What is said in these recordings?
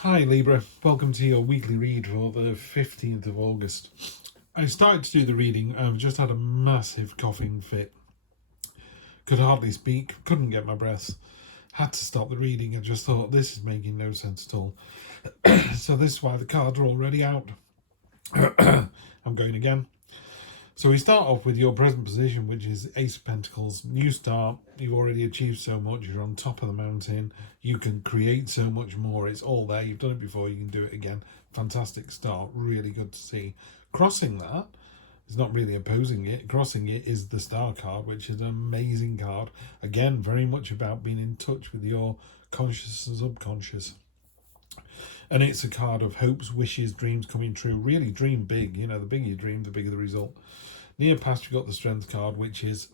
Hi Libra, welcome to your weekly read for the 15th of August. I started to do the reading, I've just had a massive coughing fit. Could hardly speak, couldn't get my breath. Had to stop the reading and just thought this is making no sense at all. So this is why the cards are already out. I'm going again. So we start off with your present position, which is Ace of Pentacles. New start, you've already achieved so much, you're on top of the mountain, you can create so much more, it's all there, you've done it before, you can do it again. Fantastic start, really good to see. Crossing that is not really opposing it, crossing it is the Star card, which is an amazing card. Again, very much about being in touch with your conscious and subconscious. And it's a card of hopes, wishes, dreams coming true. Really dream big, the bigger you dream, the bigger the result. Near past, you've got the Strength card, which is,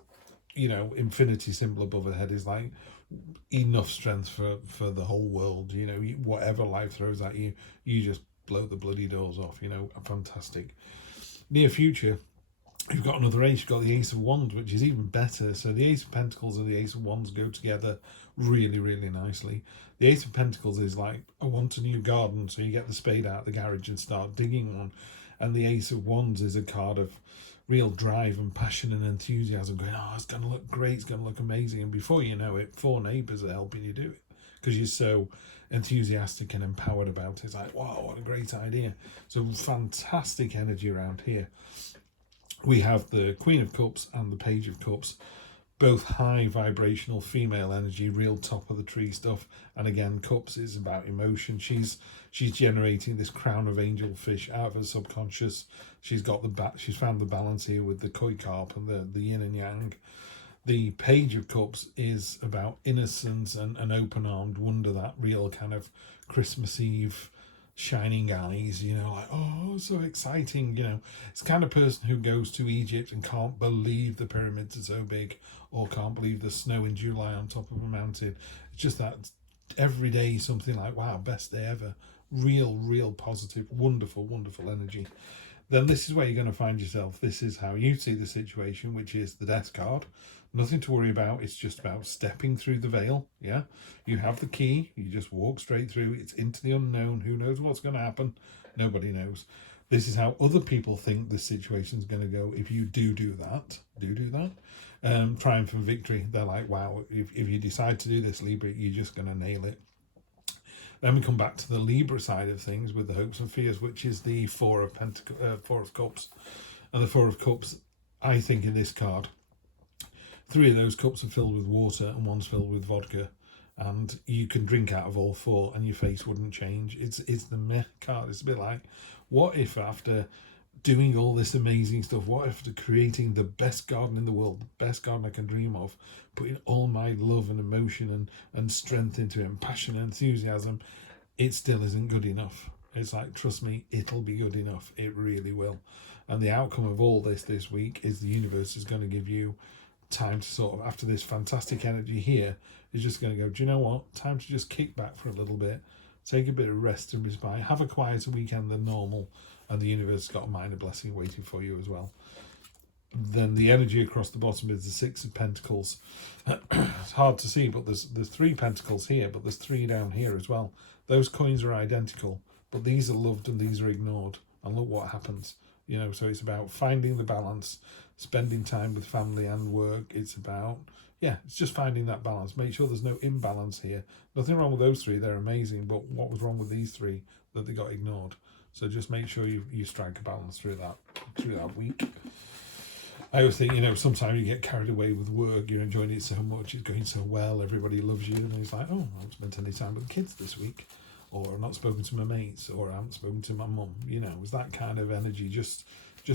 infinity symbol above the head is like enough strength for the whole world. Whatever life throws at you, you just blow the bloody doors off. Fantastic. Near future, you've got another ace. You've got the Ace of Wands, which is even better. So the Ace of Pentacles and the Ace of Wands go together really, really nicely. The Ace of Pentacles is like, I want a new garden, so you get the spade out of the garage and start digging one. And the Ace of Wands is a card of real drive and passion and enthusiasm, going, oh, it's going to look great, it's going to look amazing. And before you know it, 4 neighbours are helping you do it because you're so enthusiastic and empowered about it. It's like, wow, what a great idea. So fantastic energy around here. We have the Queen of Cups and the Page of Cups, both high vibrational female energy, real top of the tree stuff. And again, Cups is about emotion. She's generating this crown of angel fish out of her subconscious. She's found the balance here with the koi carp and the yin and yang. The Page of Cups is about innocence and an open-armed wonder, that real kind of Christmas Eve shining eyes, like, oh, so exciting. It's the kind of person who goes to Egypt and can't believe the pyramids are so big, or can't believe the snow in July on top of a mountain. It's just that every day something like, wow, best day ever. Real positive, wonderful energy. Then this is where you're going to find yourself. This is how you see the situation, which is the Death card. Nothing to worry about. It's just about stepping through the veil. Yeah, you have the key. You just walk straight through. It's into the unknown. Who knows what's going to happen? Nobody knows. This is how other people think this situation is going to go. If you do that, triumph and victory. They're like, wow, if you decide to do this, Libra, you're just going to nail it. Then we come back to the Libra side of things with the hopes and fears, which is the Four of Cups. And the Four of Cups, I think in this card, 3 of those cups are filled with water and 1's filled with vodka. And you can drink out of all 4 and your face wouldn't change. It's the meh card. It's a bit like, what if after doing all this amazing stuff, what if after creating the best garden in the world, the best garden I can dream of, putting all my love and emotion and strength into it and passion and enthusiasm, it still isn't good enough. It's like, trust me, it'll be good enough. It really will. And the outcome of all this week is the universe is going to give you time to sort of, after this fantastic energy here, is just going to go, do you know what? Time to just kick back for a little bit, take a bit of rest and respite, have a quieter weekend than normal, and the universe has got a minor blessing waiting for you as well. Then the energy across the bottom is the 6 of Pentacles. It's hard to see, but there's 3 pentacles here, but there's 3 down here as well. Those coins are identical, but these are loved and these are ignored. And look what happens. So it's about finding the balance, spending time with family and work. It's about, it's just finding that balance. Make sure there's no imbalance here. Nothing wrong with those 3, they're amazing, but what was wrong with these 3 that they got ignored? So just make sure you strike a balance through that week. I always think, sometimes you get carried away with work, you're enjoying it so much, it's going so well, everybody loves you, and it's like, oh, I haven't spent any time with the kids this week, or I've not spoken to my mates, or I haven't spoken to my mum. It's that kind of energy. Just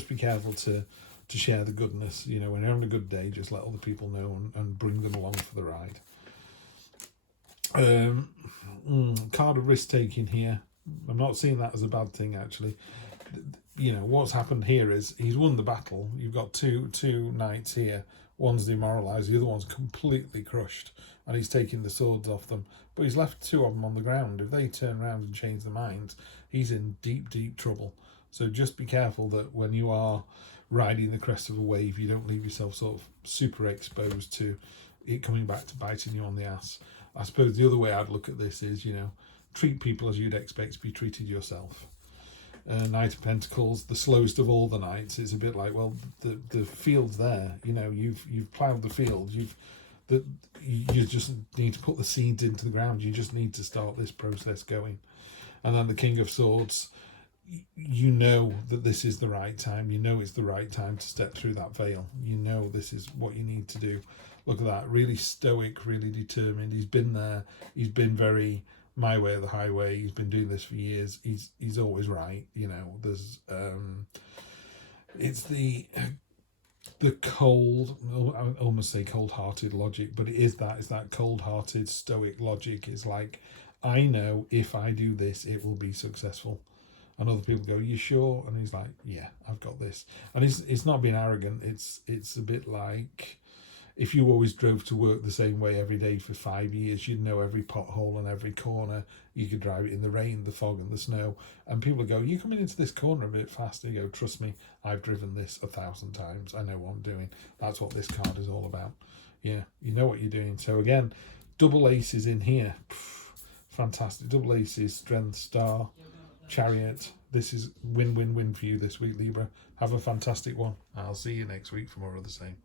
be careful to share the goodness. When you're having a good day, just let other people know and bring them along for the ride. Card of risk taking here. I'm not seeing that as a bad thing, actually. What's happened here is he's won the battle. You've got two knights here. One's demoralised, the other one's completely crushed, and he's taking the swords off them. But he's left 2 of them on the ground. If they turn around and change their minds, he's in deep trouble. So just be careful that when you are riding the crest of a wave, you don't leave yourself sort of super exposed to it coming back to biting you on the ass. I suppose the other way I'd look at this is, treat people as you'd expect to be treated yourself. Knight of Pentacles, the slowest of all the knights. It's a bit like, well, the field's there. You know, you've ploughed the field. You just need to put the seeds into the ground. You just need to start this process going. And then the King of Swords, you know that this is the right time. You know it's the right time to step through that veil. You know this is what you need to do. Look at that, really stoic, really determined. He's been there. He's been very my way or the highway. He's been doing this for years. He's always right. You know, there's it's the cold, I almost say cold-hearted logic, but it is that. It's that cold-hearted stoic logic. It's like, I know if I do this, it will be successful. And other people go, you sure? And he's like, yeah, I've got this. And it's not being arrogant. It's a bit like, if you always drove to work the same way every day for 5 years, you'd know every pothole and every corner. You could drive it in the rain, the fog and the snow. And people go, you're coming into this corner a bit faster. You go, trust me, I've driven this 1,000 times. I know what I'm doing. That's what this card is all about. Yeah, you know what you're doing. So again, double aces in here. Fantastic. Double aces, strength, star, chariot. This is win-win-win for you this week, Libra. Have a fantastic one. I'll see you next week for more of the same.